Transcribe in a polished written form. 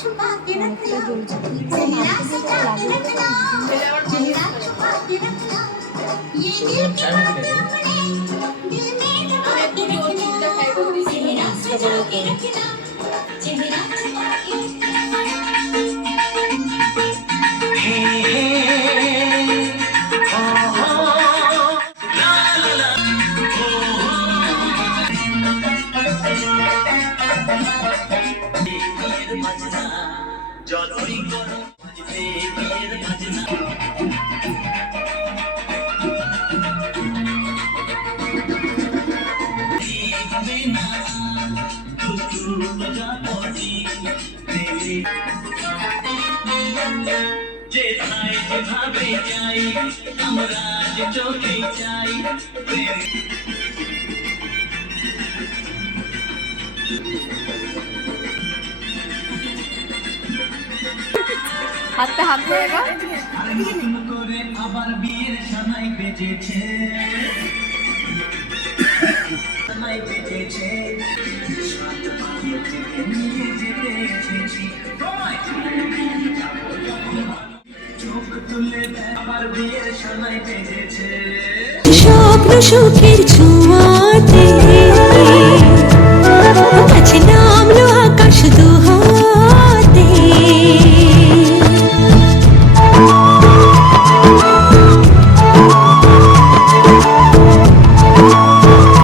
অনেকটা জ্বলছে, কি করে নাচতে যেতে হাতে হাত ধরে আবার বিয়ের সানাই বেজেছে, সানাই বেজেছে, নিয়ে যেতে এসেছি, চোখ তুলে আবার বিয়ের সানাই বেজেছে, স্বপ্ন সুখের ছোঁয়াতে